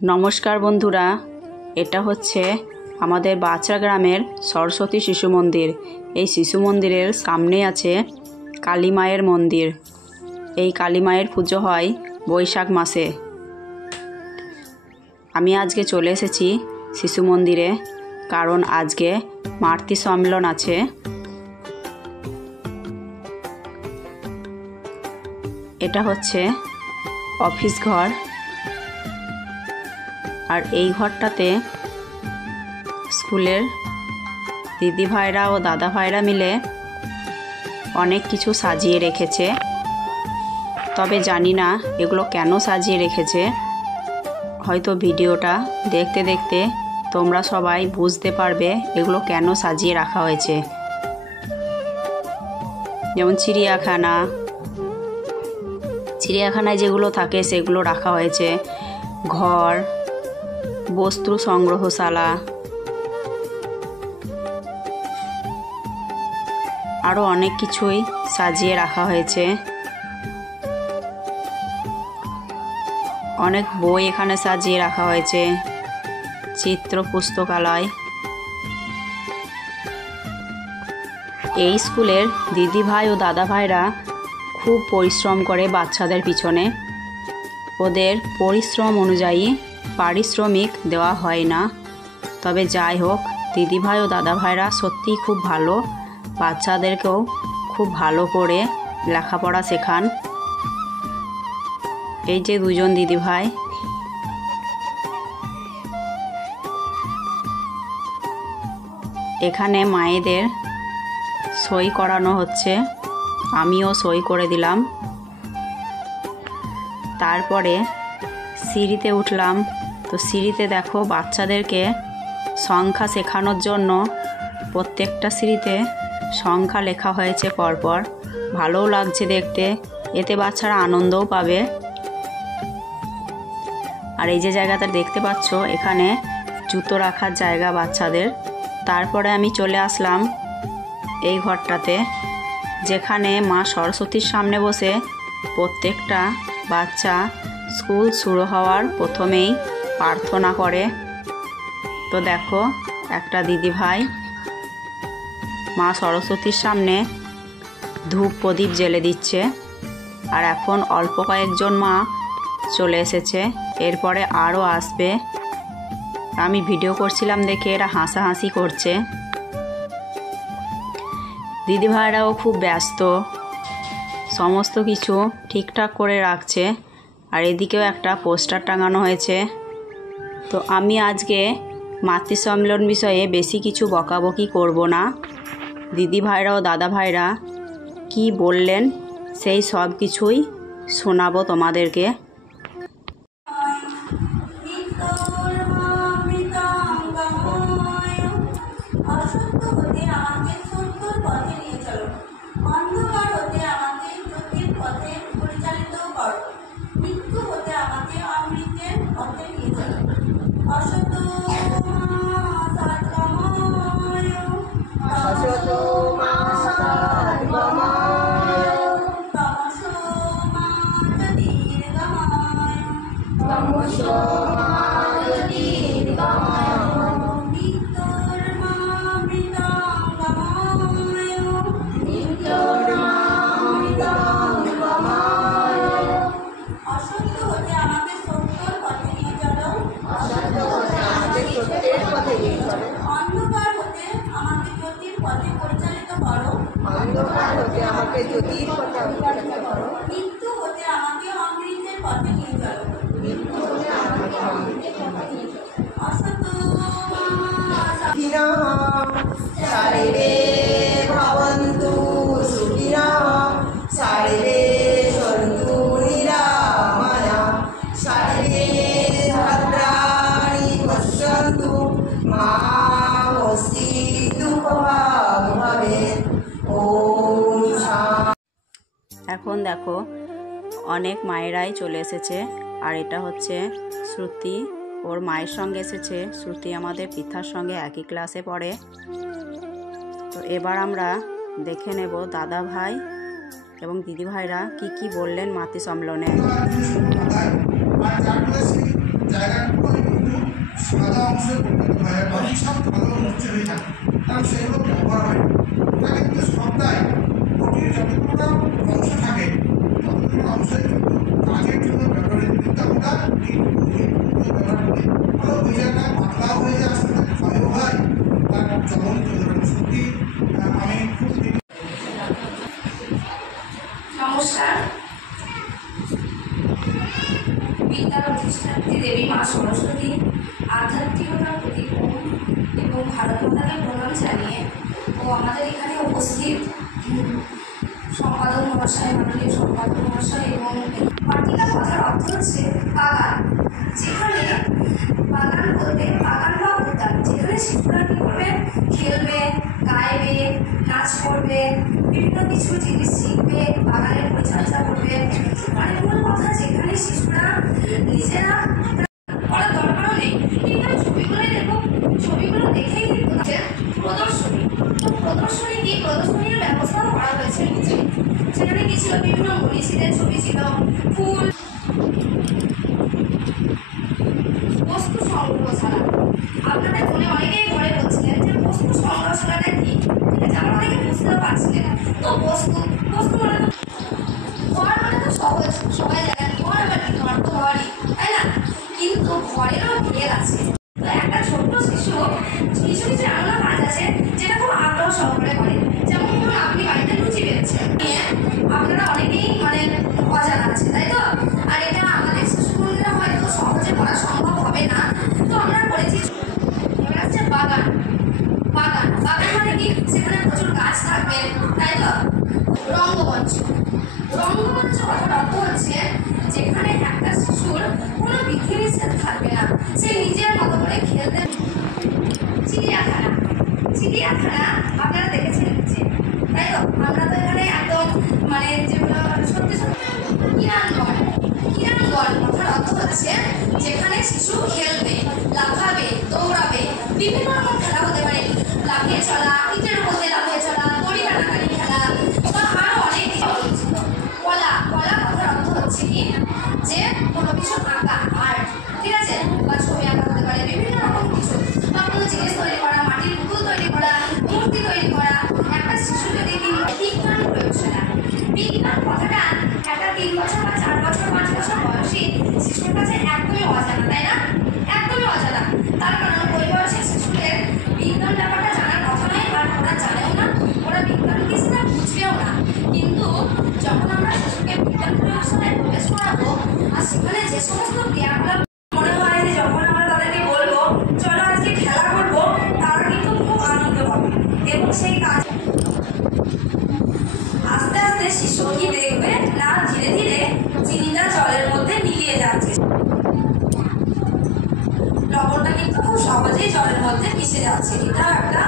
নমস্কার বন্ধুরা, এটা হচ্ছে আমাদের বাছড়া গ্রামের সরস্বতী শিশু মন্দির। এই শিশু মন্দিরের সামনে আছে কালী মায়ের মন্দির। এই কালী মায়ের পুজো হয় বৈশাখ মাসে। আমি আজকে চলে এসেছি শিশু মন্দিরে, কারণ আজকে মাতৃ সম্মেলন আছে। এটা হচ্ছে অফিস ঘর, আর এই ঘরটাতে স্কুলের দিদি ভাইরা ও দাদা ভাইরা মিলে অনেক কিছু সাজিয়ে রেখেছে। তবে জানি না এগুলো কেন সাজিয়ে রেখেছে। হয়তো ভিডিওটা দেখতে দেখতে তোমরা সবাই বুঝতে পারবে এগুলো কেন সাজিয়ে রাখা হয়েছে। যেমন চিড়িয়াখানায় যেগুলো থাকে সেগুলো রাখা হয়েছে। ঘর, বস্তু সংগ্রহশালা, আরও অনেক কিছুই সাজিয়ে রাখা হয়েছে। অনেক বই এখানে সাজিয়ে রাখা হয়েছে। চিত্র পুস্তকালয়। এই স্কুলের দিদি ভাই ও দাদা ভাইরা খুব পরিশ্রম করে বাচ্চাদের পিছনে। ওদের পরিশ্রম অনুযায়ী পারিশ্রমিক দেওয়া হয় না। তবে যাই হোক, দিদি ভাই ও দাদা ভাইরা সত্যিই খুব ভালো। বাচ্চাদেরকেও খুব ভালো করে লেখাপড়া শেখান। এই যে দুজন দিদি ভাই, এখানে মায়েদের সই করানো হচ্ছে। আমিও সই করে দিলাম। তারপরে সিঁড়িতে উঠলাম। তো সিঁড়িতে দেখো বাচ্চাদেরকে সংখ্যা শেখানোর জন্য প্রত্যেকটা সিঁড়িতে সংখ্যা লেখা হয়েছে পরপর। ভালোও লাগছে দেখতে, এতে বাচ্চারা আনন্দও পাবে। আর এই যে জায়গাটা দেখতে পাচ্ছ, এখানে জুতো রাখার জায়গা বাচ্চাদের। তারপরে আমি চলে আসলাম এই ঘরটাতে, যেখানে মা সরস্বতীর সামনে বসে প্রত্যেকটা বাচ্চা স্কুল শুরু হওয়ার প্রথমেই প্রার্থনা করে। তো দেখো, একটা দিদি ভাই মা সরস্বতীর সামনে ধূপ প্রদীপ জ্বেলে দিচ্ছে। আর এখন অল্প কয়েকজন মা চলে এসেছে, এরপরে আরও আসবে। আমি ভিডিও করছিলাম দেখে এরা হাসাহাসি করছে। দিদি ভাইরাও খুব ব্যস্ত, সমস্ত কিছু ঠিকঠাক করে রাখছে। আর এদিকেও একটা পোস্টার টাঙানো হয়েছে। তো আমি আজকে মাতৃ সম্মেলন বিষয়ে বেশি কিছু বকাবকি করব না। দিদি ভাইরা ও দাদা ভাইরা কি বললেন সেই সব কিছুই শোনাবো তোমাদেরকে। অন্ধকার হতে আমাকে জ্যোতির পথে পরিচালিত করো। মৃত্যু হতে আমাকে অমৃতের পথে নিয়ে চলো। মৃত্যু হতে আমাকে অমৃতের পথে নিয়ে চলো। সুখিনঃ সর্বে ভবন্তু সুখিনঃ সর্বে সন্তু নিরাময়াঃ সর্বে ভদ্রাণি পশ্যন্তু মা কশ্চিৎ দুঃখভাগ্ ভবেৎ। এখন দেখো অনেক মায়েরাই চলে এসেছে। আর এটা হচ্ছে শ্রুতি, ওর মায়ের সঙ্গে এসেছে। শ্রুতি আমাদের পৃথার সঙ্গে একই ক্লাসে পড়ে। তো এবার আমরা দেখে নেব দাদা ভাই এবং দিদি ভাইরা কি বললেন মাতৃ সম্মেলনে। সাদা অংশে পরিণত হয় আর বাকি সব কালো মরচে হয়ে থাকে, কারণ সেগুলো ব্যবহার হয়। এটা কিন্তু সপ্তাহে প্রোটিন যতগুলো অংশ থাকে ততগুলো অংশে কিন্তু কাজের জন্য ব্যবহৃত, কিন্তু আমরা এইটুকু ব্যবহার করি। ফলে ওই জায়গায় পাতলাও হয়ে যায়, আস্তে আস্তে ক্ষয়ও হয়, তার জমন চলে যাবে। সত্যি আমি খুব নমস্কার। বিদ্যার অধিষ্ঠাত্রী দেবী মা সরস্বতী আধ্যাত্মিকতার প্রতি এবং ভারত মাতাকে প্রণাম জানিয়ে ও আমাদের এখানে উপস্থিত সম্পাদক মহাশয়, মাননীয় সম্পাদক মহাশয় এবং পাটিকা কথার অর্থ হচ্ছে বাগান, যেখানে বাগান বলতে বাগান বা উদ্যান, যেখানে শিশুরা কী করবে, খেলবে, গাইবে, নাচ করবে, বিভিন্ন কিছু জিনিস শিখবে, বাগানের পরিচর্যা করবে। মানে মূল কথা যেখানে শিশুরা নিজেরা করার দরকারও নেই, কিন্তু ছবিগুলো দেখো, ছবিগুলো দেখেই কিন্তু প্রদর্শনী, তো প্রদর্শনী কি, প্রদর্শনীর ব্যবস্থাও করা হয়েছে নিচে। সেখানে কি ছিল, বিভিন্ন মনীষীদের ছবি ছিল, ফুল, বস্তু সংগ্রহশালা। আপনাদের ফোনে অনেকেই ঘরে বলছিলেন যে বস্তু সংগ্রহশালাটা কি, ঠিক আছে, আমরা অনেকে বুঝতেও পারছিলেন। তো বস্তু মানে তো ঘর মানে তো সহজ, সবাই জানেন ঘর মানে ঘর তো ঘরই, তাই না? কিন্তু ঘরেরও ঢের আছে। তো একটা ছোট্ট শিশু কিছু কিছু এমন কাজ আছে যেটা খুব আগ্রহ সহকারে করে। যেমন ধরুন আপনি বাড়িতে লুচি বেরোচ্ছেন, আপনারা অনেকেই মানে অজানা আছে, তাই তো? আর এটা আমাদের শিশু মন্দিরে হয়তো সহজে করা সম্ভব হবে না, তো আমরা করেছি। এবার হচ্ছে বাগান। বাগান বাগান মানে কি, সেখানে প্রচুর গাছ থাকবে, তাই তো? রঙ্গমঞ্চ। রঙ্গমঞ্চ কথার অর্থ হচ্ছে যেখানে একটা শিশুর কোনো বিধিনিষেধ থাকবে না, সে নিজের মতো করে খেলতে। চিড়িয়াখানা। চিড়িয়াখানা আপনারা দেখেছেন নিচে, তাই তো? আমরা তো এখানে একদম মানে যেগুলো সত্যি সত্যি। ক্রীড়াঙ্গন। ক্রীড়াঙ্গন কথার অর্থ হচ্ছে যেখানে শিশু খেলবে, লাফাবে, দৌড়াবে, বিভিন্ন রকম খেলা হতে পারে। লাফিয়ে চলা, ইটের উপর দিয়ে লাফিয়ে চলা, দড়ি টানাটানি খেলা, বা আরও অনেক কিছু। কলা। কলা কথার অর্থ হচ্ছে কি, যে কোনো কিছু আঁকা, আর্ট, ঠিক আছে, বা ছবি আঁকা হতে পারে, বিভিন্ন রকম কিছু, বা কোনো জিনিস তৈরি করা, মাটির পুতুল তৈরি করা, মূর্তি তৈরি করা। একটা শিশু যদি বিজ্ঞান প্রয়োগশালা। বিজ্ঞান কথাটা একটা 3 বছর বা 4 বছর 5 বছর বয়সী শিশুর কাছে একদমই অজানা, তাই না? একদমই অজানা। তার কারণ ওই বয়সী শিশুদের বিজ্ঞান ব্যাপারটা জানার কথা নয়, আর ওরা জানেও না, ওরা বিজ্ঞান কি সেটা বুঝবেও না। কিন্তু যখন আমরা শিশুকে বিজ্ঞান প্রয়োগশালায় প্রবেশ করাবো, আর সেখানে যে সমস্ত ক্রিয়াকলাপ মনে হয় যে যখন আমরা তাদেরকে বলবো চলো আজকে খেলা করবো, তারা কিন্তু খুব আনন্দ পাবে এবং সেই কাজ আস্তে আস্তে শিশু কি দেখবে না, ধীরে ধীরে চিনিটা জলের মধ্যে মিলিয়ে যাচ্ছে। লবণটা কিন্তু খুব সহজেই জলের মধ্যে মিশে যাচ্ছে। এটা একটা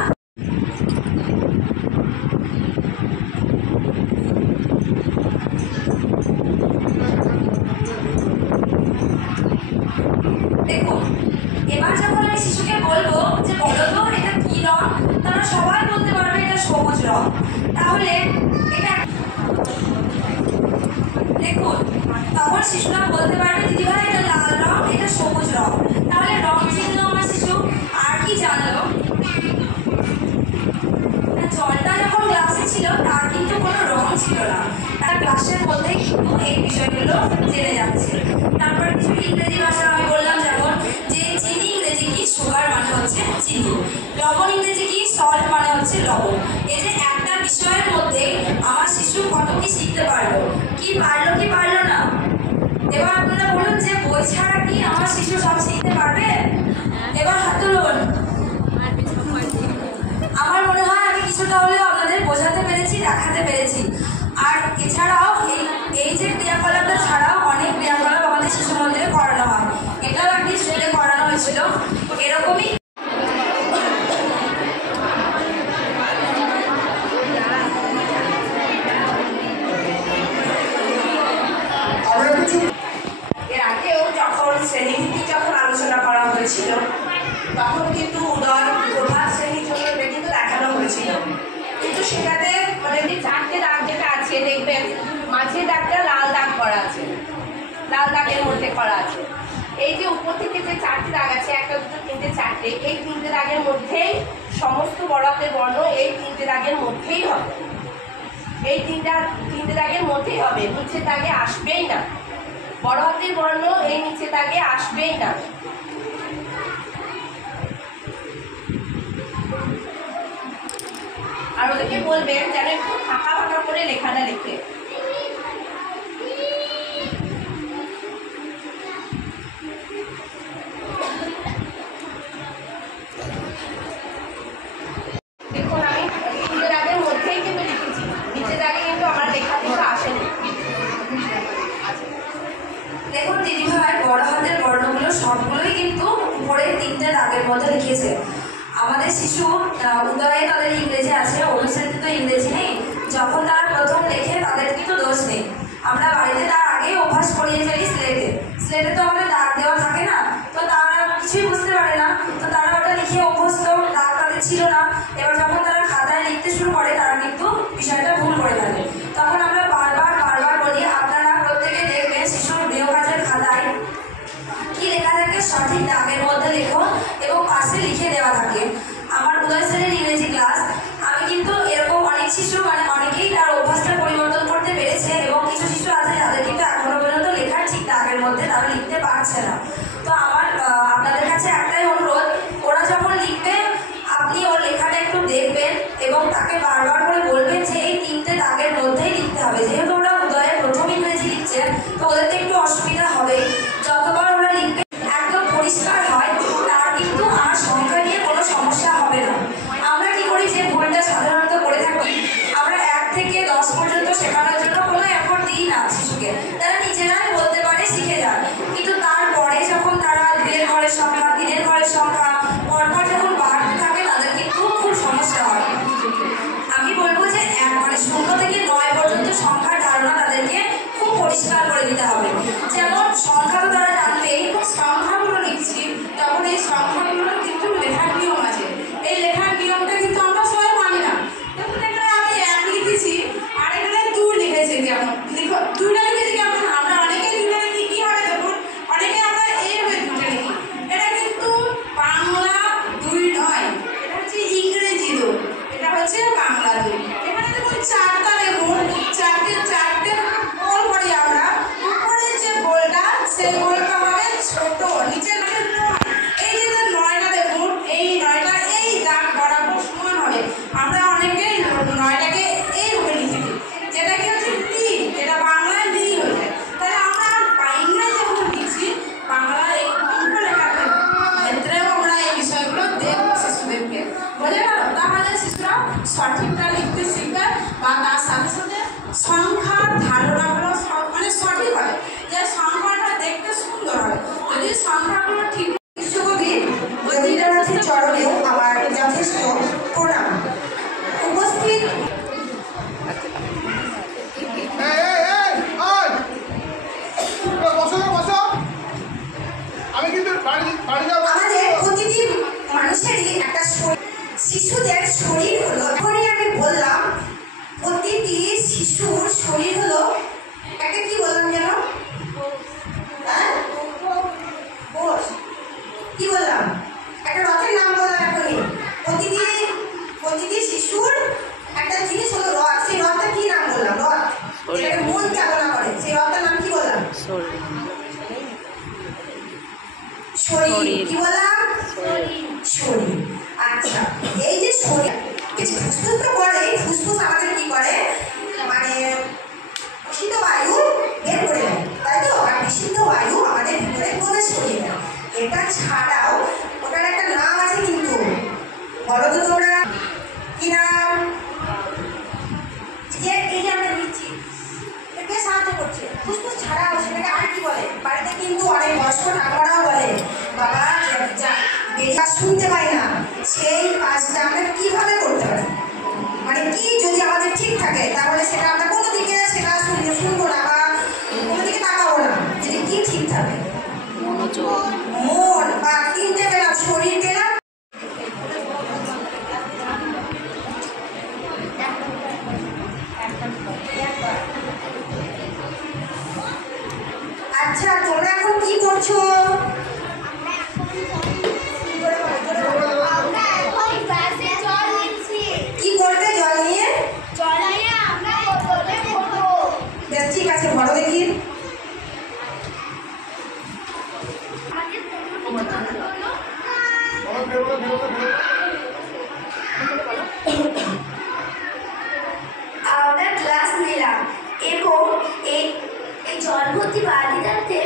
দেখুন, এবার যখন আমি শিশুকে বলবো যে বলো তো এটা কি রং, তারা সবাই বলতে পারবে এটা সবুজ রং। তাহলে এটা দেখুন, তখন শিশুরা বলতে পারবে দিদিভাই এটা লাল রং, এটা সবুজ রং। তাহলে রং চিনলো আমার শিশু। আর কি জানলো, জলটা যখন গ্লাসে ছিল তার কিন্তু কোনো রং ছিল না, তার গ্লাসের মধ্যে কিন্তু এই বিষয়গুলো জেনে যাচ্ছে। তারপর কিছু ইংরেজি ভাষা আমি বললাম, যেমন যে চিনি ইংরেজি কি, সুগার মানে হচ্ছে চিনি, লবণ ইংরেজি কি, সল্ট মানে হচ্ছে লবণ। এই যে একটা বিষয়ের মধ্যে আমার শিশু কত কি শিখতে পারলো, কি পারলো কি পারলো না। এবার আপনারা বলুন যে বই ছাড়া কি আমার শিশু সব শিখতে পারবে? এবার হাত তুলুন। আমার মনে হয় আমি কিছুটা হলেও আপনাদের বোঝাতে পেরেছি, দেখাতে পেরেছি। আর এছাড়াও এই যে ক্রিয়াকলাপটা ছাড়াও অনেক ক্রিয়াকলাপ আমাদের শিশু মন্দিরে করানো হয়। এটাও একটি স্কুলে করানো হয়েছিল এরকমই। এর আগেও যখন শ্রেণীভিত্তিক যখন আলোচনা করা হয়েছিল তখন কিন্তু উদয় প্রভাত শ্রেণীর জন্য কিন্তু দেখানো হয়েছিল, কিন্তু সেটাতে মানে 4টে দাগ যেটা আছে দেখবেন, মাঝে দাগটা লাল দাগ করা আছে, লাল দাগের মধ্যে করা আছে। এই যে উপর থেকে যে 4টে দাগ আছে, 1 2 3 এই 3টে দাগের মধ্যেই সমস্ত বড় হাতের বর্ণ এই 3টে দাগের মধ্যেই হবে, এই 3টে দাগের মধ্যেই হবে, নিচের দাগে আসবেই না। বড় হাতের বর্ণ এই নিচের দাগে আসবেই না। আর ওদেরকে বলবেন যেন একটু ফাঁকা ফাঁকা করে লেখাটা লেখে। দেখুন আমি 3টে দাগের মধ্যেই কিন্তু লিখেছি, নিচের দাগে কিন্তু আমার লেখা থেকে আসেনি। দেখুন দিদিভাই বড় হাতের বর্ণগুলো সবগুলোই কিন্তু উপরে 3টে দাগের মধ্যে লিখেছে। আমাদের শিশু উদয়ে তাদের ইংরেজি আছে, অনুশ্রেণীতে তো ইংরেজি নেই। যখন তারা প্রথম লেখে তাদের কিন্তু দোষ নেই, আমরা বাড়িতে তার আগে অভ্যাস করিয়ে ফেলি স্লেটে তো আমাদের দাগ দেওয়া থাকে না, তো তারা কিছুই বুঝতে পারে না, তো তারা ওটা লিখে অভ্যস্ত, দাগ তাদের ছিল না। এবার যখন তারা খাতায় লিখতে শুরু করে তারা কিন্তু বিষয়টা ভুল করে ফেলে। তখন আমরা বারবার বলি আপনারা প্রত্যেকে দেখবেন শিশুর গৃহকাজের খাতায় কি লেখা থাকে সঠিক দাগের মধ্যে লেখো এবং পাশে লিখে দেওয়া থাকে। আমার উদয় শ্রেণীর ইংরেজি ক্লাস, আমি কিন্তু এরকম অনেক শিশু অনেকেই তার অভ্যাসটা পরিবর্তন করতে পেরেছে এবং কিছু শিশু আছে যাদের কিন্তু এখনো পর্যন্ত লেখার ঠিক দাগের মধ্যে তারা লিখতে পারছে না। তো আমার আপনাদের কাছে একটাই অনুরোধ, ওরা যখন লিখবে আপনি ওর লেখাটা একটু দেখবেন এবং তাকে বারবার করে বলবেন যে এই 3টে দাগের মধ্যেই লিখতে হবে। যেহেতু ওরা উদয়ে প্রথম ইংরেজি লিখছে তো ওদের তো একটু অসুবিধা হবে, যতবার ওরা লিখবে একদম পরিষ্কার হয় তার কিন্তু আর সংখ্যা নিয়ে কোনো সমস্যা হবে না। আমরা কি করি যে ভুলটা সাধারণত করে থাকি, আমরা 1 থেকে 10 পর্যন্ত শেখানোর জন্য কোনো এফোর্ট দিই না শিশুকে, তারা নিজেরাই বলতে পারে শিখে যান। কিন্তু তারপরে যখন তারা 2-এর ঘরের সংখ্যা 3-এর ঘরের সংখ্যা পরপর যখন বাড়তে থাকে তাদের কিন্তু খুব সমস্যা হয়। আমি বলবো যে 0 থেকে 9 পর্যন্ত সংখ্যার ধারণা তাদেরকে খুব পরিষ্কার করে দিতে হবে। যেমন সংখ্যা তো তারা জানবেই, সংখ্যাগুলো লিখছি তখন এই সংখ্যাগুলোর কিন্তু লেখার নিয়ম আছে, এই লেখার নিয়মটা কিন্তু আমরা সবাই মানি না। দেখুন এখানে আমি 1 লিখেছি আর এখানে 2 লিখেছি, যেমন 2টা লিখেছি কেমন, আমরা অনেকেই 2টা লিখি কি হবে, দেখুন অনেকে আমরা এইভাবে 2টা লিখি, এটা কিন্তু বাংলা 2 নয়, এটা হচ্ছে ইংরেজি 2, এটা হচ্ছে বাংলা 2। এখানে দেখুন 4টা, দেখুন 4টে গোল করি আমরা, উপরে যে গোলটা সেই গোলটা হবে ছোট, নিচে এই যে 9টা দেখুন এই 9টা এই দাগ বরাবর সমান হবে। আমরা অনেকেই 9টাকে এইভাবে লিখে দিই, যেটা কি হচ্ছে লি, এটা বাংলায় লি হয়ে যায়। তাহলে আমরা ইংরেজি যখন লিখছি বাংলা এই অঙ্ক লেখার ক্ষেত্রেও আমরা এই বিষয়গুলো দেখব শিশুদেরকে, বোঝা গেল? তাহলে শিশুরা সঠিকটা লিখতে শিখবে বা তার সাথে সাথে সংখ্যার ধারণাগুলো মানে সঠিক হবে, যে সংখ্যাটা দেখতে সুন্দর হবে। যদি সংখ্যাগুলো ঠিক, বিশ্বকবি রবীন্দ্রনাথের চরণে আমার যথেষ্ট প্রণাম। উপস্থিত আমি কিন্তু বাড়ি যাবো। আমাদের প্রতিটি মানুষেরই একটা শিশুদের শরীর হলো, এখনই আমি বললাম প্রতিটি শিশুর শরীর হলো একটা, কি বললাম যেন, কি বললাম, একটা রথের নাম বললাম এখনই। প্রতিটি শিশুর একটা জিনিস হলো রথ, সেই রথটা কি নাম বললাম, রথ যেটাকে মন চালনা করে, সেই রথটার নাম কি বললাম, শরীর। কি বললাম, শরীর। আচ্ছা, এই যে শরীর ফুসফুস তো করে, ফুসফুস আমাদের কি করে, মানে দূষিত বায়ু বের করে দেয়, তাই তো? আর বিশুদ্ধ বায়ু আমাদের ভিতরে প্রবেশ করিয়ে দেয়। এটা ছাড়াও ওটার একটা নাম আছে কিন্তু, বলো তো তোমরা কি নাম? এই যে আমরা নিচ্ছি এটাকে সাহায্য করছে, ফুসফুস ছাড়াও সেটাকে আর কি বলে? বাড়িতে কিন্তু অনেক বয়স্ক ঠাকুমারাও বলে, বাবা বেশি শুনতে পাই না, সেই কাজটা আমরা কিভাবে করতে পারি, মানে কি যদি আমাদের ঠিক থাকে তাহলে সেটা আমরা কোনো দিকে সেটা শুনবো না বা কোনো দিকে তাকাবো না, যদি কি ঠিক থাকে, মন বা 3টে পেলাম, শরীর পেলাম। আচ্ছা তোমরা এখন কি করছো? আমরা ক্লাস নিলাম এবং এই জল ভর্তি বালিটাতে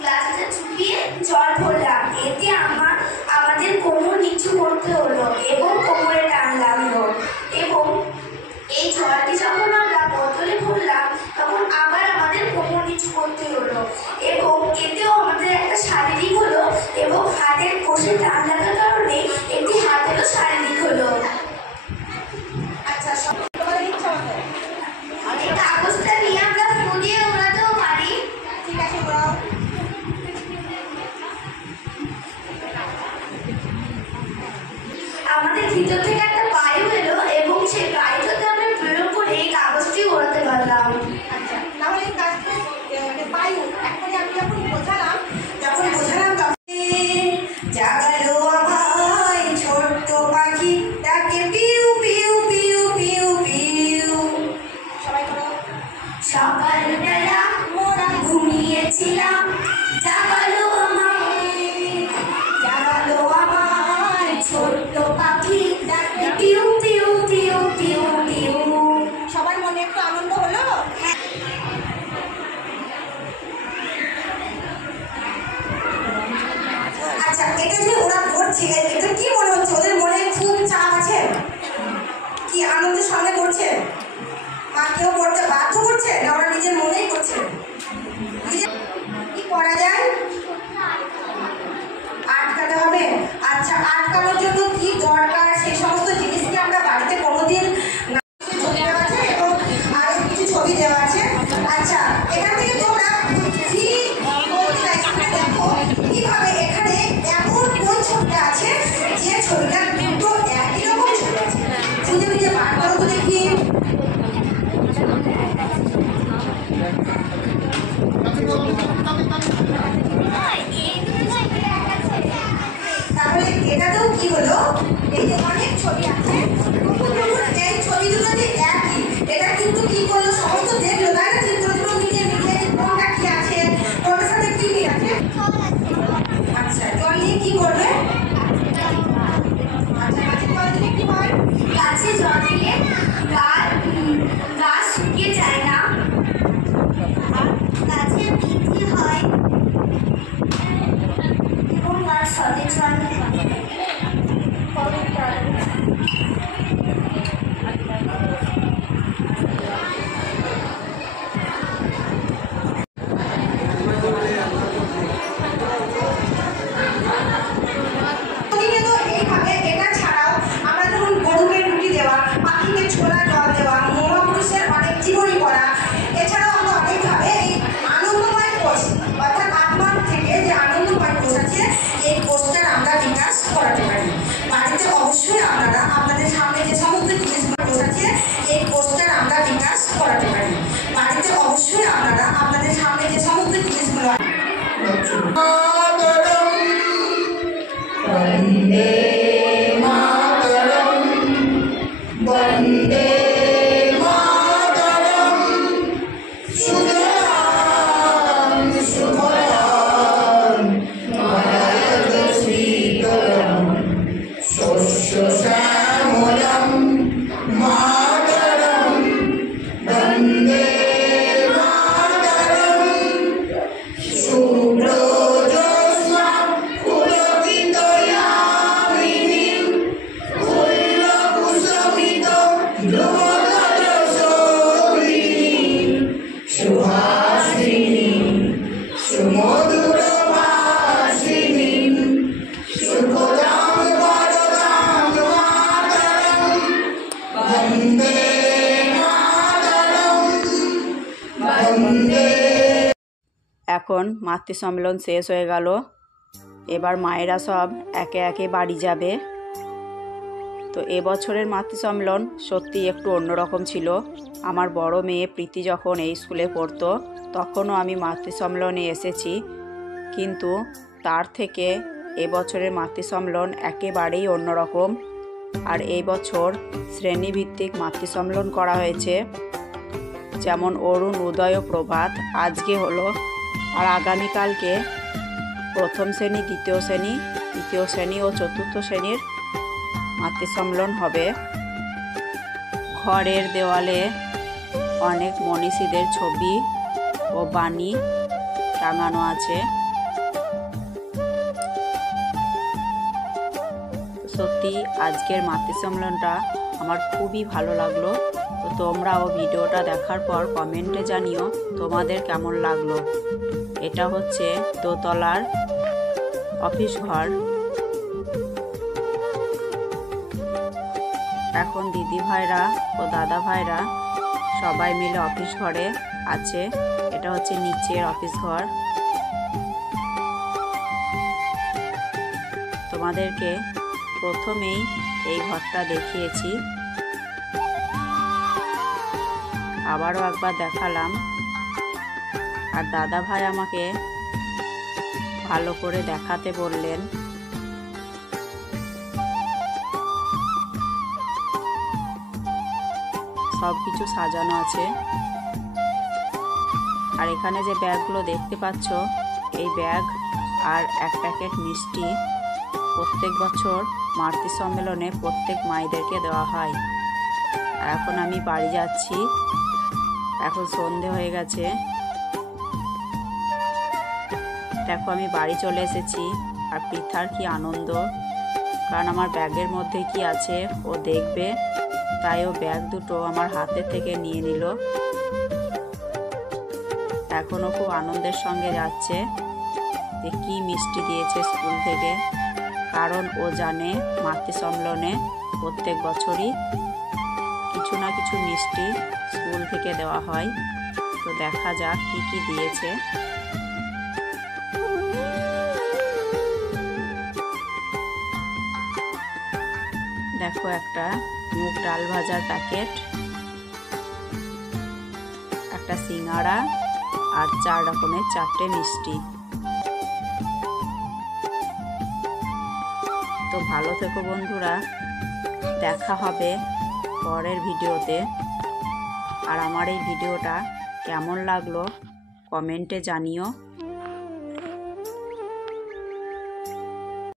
গ্লাসটা চুপিয়ে জল ভরলাম। এতে আমাদের কোমর নিচু করতে হলো এবং কোমরে টান লাগলো এবং এই জলটি যখন আমরা বোতলে ভরলাম তখন আবার আমাদের কোমর নিচু করতে হলো এবং এতেও আমাদের একটা শারীরিক হলো এবং হাতের কোষে টান লাগার কারণে একটি হাতেরও শারীরিক হলো। আচ্ছা, এই কাগজটা নিয়ে আমরা ফুলিয়ে ওড়াতেও পারি। ঠিক আছে, ওরাও আমাদের ভিতর থেকে একটা বায়ু এলো এবং সেই বায়ুটাতে আমরা প্রয়োগ করে এই কাগজটি ওড়াতে পারলাম। আচ্ছা, তাহলে কাজটা মানে বায়ু এখন আমি যখন বোঝালাম জাগালো আমায় ছোট্ট পাখি তাকে পিউ পিউ পিউ পিউ পিউ। সবাই করো। সকালবেলা মোরা ঘুমিয়েছিলাম, জাগালো আমায় ছোট্ট পাখি তাকে পিউ পিউ পিউ পিউ পিউ। সবার মনে একটু আনন্দ হলো? আচ্ছা, এটা যে ওরা করছে এটা কি মনে হচ্ছে? ওদের মনে খুব চাপ আছে? কি আনন্দের সঙ্গে করছে? মা কেউ করতে বাধ্য করছে না ওরা নিজের মনেই করছে? কি করা যায়? আটকাতে হবে। আচ্ছা, আটকানোর জন্য কি দরকার সেই সমস্ত জিনিস কি আমরা বাড়িতে কোনোদিন ছবি দেওয়া আছে এবং আরো কিছু ছবি দেওয়া আছে। আচ্ছা, এখান থেকে তোমরা কি বলতে চাইছো দেখো কিভাবে এখানে এমন কোন ছবিটা আছে যে ছবিটা দুটো একই রকম ছবি আছে। খুঁজে খুঁজে বার করো তো দেখি। তাহলে এটাতেও কি হলো? এই যে অনেক ছবি আছে, এই ছবি দুটো যে একই, এটা কিন্তু কি করলো? সমস্ত দেখলো, তাই না? চিত্রগুলো মিলিয়ে মিলিয়ে কোনটা কি আছে, কোনটার সাথে কি মিল আছে। আচ্ছা, জল নিয়ে কি করবে? আচ্ছা, গাছের জল দিলে কি হয়? গাছে জল দিলে গাছ শুকিয়ে যায় না, গাছের বৃদ্ধি হয় এবং গাছ সতেজ হয়। প্রতিদিনে তো এইভাবে এটা ছাড়াও আমরা যখন গরুকে রুটি দেওয়া, পাখিকে ছোলা জল দেওয়া, মহাপুরুষের অনেক জীবনী পড়া, এছাড়াও আমরা অনেকভাবে এই আনন্দময় কোষ অর্থাৎ আত্মার থেকে যে আনন্দময় কোষ আছে এই কোষটার আমরা বিকাশ করাতে পারি। বাড়িতে অবশ্যই আপনারা আপনাদের সামনে যে সমস্ত জিনিসগুলো কোষ আছে এই কোষটার আমরা বিকাশ করাতে পারি। বাড়িতে অবশ্যই আপনারা আপনাদের সামনে যে সমস্ত জিনিসগুলো वन्दे मातरम् वन्दे मातरम् सुजलां सुफलां मलयजशीतलम् शस्यश्यामलं मातरम् वन्दे मातरम् सुब्रजोत्स्ना पुलकितयामिनीं फुल्लकुसुमितं ध्रुवदलशोभिनीं सुहासिनीं सुमधुरभाषिणीं सुखदां वरदां मातरं वन्दे मातरं वन्दे। এখন মাতৃ সম্মেলন শেষ হয়ে গেল। এবার মায়েরা সব একে একে বাড়ি যাবে। তো এবছরের মাতৃ সম্মেলন সত্যি একটু অন্যরকম ছিল। আমার বড় মেয়ে প্রীতি যখন এই স্কুলে পড়তো তখনও আমি মাতৃ সম্মেলনে এসেছি, কিন্তু তার থেকে এবছরের মাতৃ সম্মেলন একেবারেই অন্যরকম। আর এই বছর শ্রেণীভিত্তিক মাতৃ সম্মেলন করা হয়েছে, যেমন অরুণ, উদয় ও প্রভাত আজকে হলো, আর আগামীকালকে প্রথম শ্রেণী, দ্বিতীয় শ্রেণী, তৃতীয় শ্রেণী ও চতুর্থ শ্রেণীর মাতৃ সম্মেলন হবে। ঘরের দেওয়ালে অনেক মনীষীদের ছবি ও বাণী টাঙানো আছে। সত্যি আজকের মাতৃ সম্মেলনটা আমার খুবই ভালো লাগলো। তো তোমরাও ভিডিওটা দেখার পর কমেন্টে জানিও তোমাদের কেমন লাগলো। এটা হচ্ছে দোতলার অফিস ঘর। এখন দিদি ভাইরা ও দাদা ভাইরা সবাই মিলে অফিস ঘরে আছে। এটা হচ্ছে নিচের অফিস ঘর। তোমাদেরকে প্রথমেই এই ঘরটা দেখিয়েছি, আবারও একবার দেখালাম। আর দাদা ভাই আমাকে ভালো করে দেখাতে বললেন। সব কিছু সাজানো আছে। আর এখানে যে ব্যাগগুলো দেখতে পাচ্ছ, এই ব্যাগ আর এক প্যাকেট মিষ্টি প্রত্যেক বছর মাতৃ সম্মেলনে প্রত্যেক মায়েদেরকে দেওয়া হয়। আর এখন আমি বাড়ি যাচ্ছি। এখন সন্ধে হয়ে গেছে। দেখো আমি বাড়ি চলে এসেছি। আর পৃথার কি আনন্দ, কারণ আমার ব্যাগের মধ্যে কি আছে ও দেখবে, তাই ও ব্যাগ দুটো আমার হাতে থেকে নিয়ে নিল। এখনও খুব আনন্দের সঙ্গে যাচ্ছে যে কী মিষ্টি দিয়েছে স্কুল থেকে, কারণ ও জানে মাতৃ সম্মেলনে প্রত্যেক বছরই কিছু না কিছু মিষ্টি স্কুল থেকে দেওয়া হয়। তো দেখা যাক কী কী দিয়েছে। দেখো একটা মুগ ডাল ভাজার প্যাকেট, একটা সিঙ্গাড়া আর 4 রকমের 4টে মিষ্টি। তো ভালো থেকো বন্ধুরা, দেখা হবে পরের ভিডিওতে। আর আমার এই ভিডিওটা কেমন লাগলো কমেন্টে জানিও।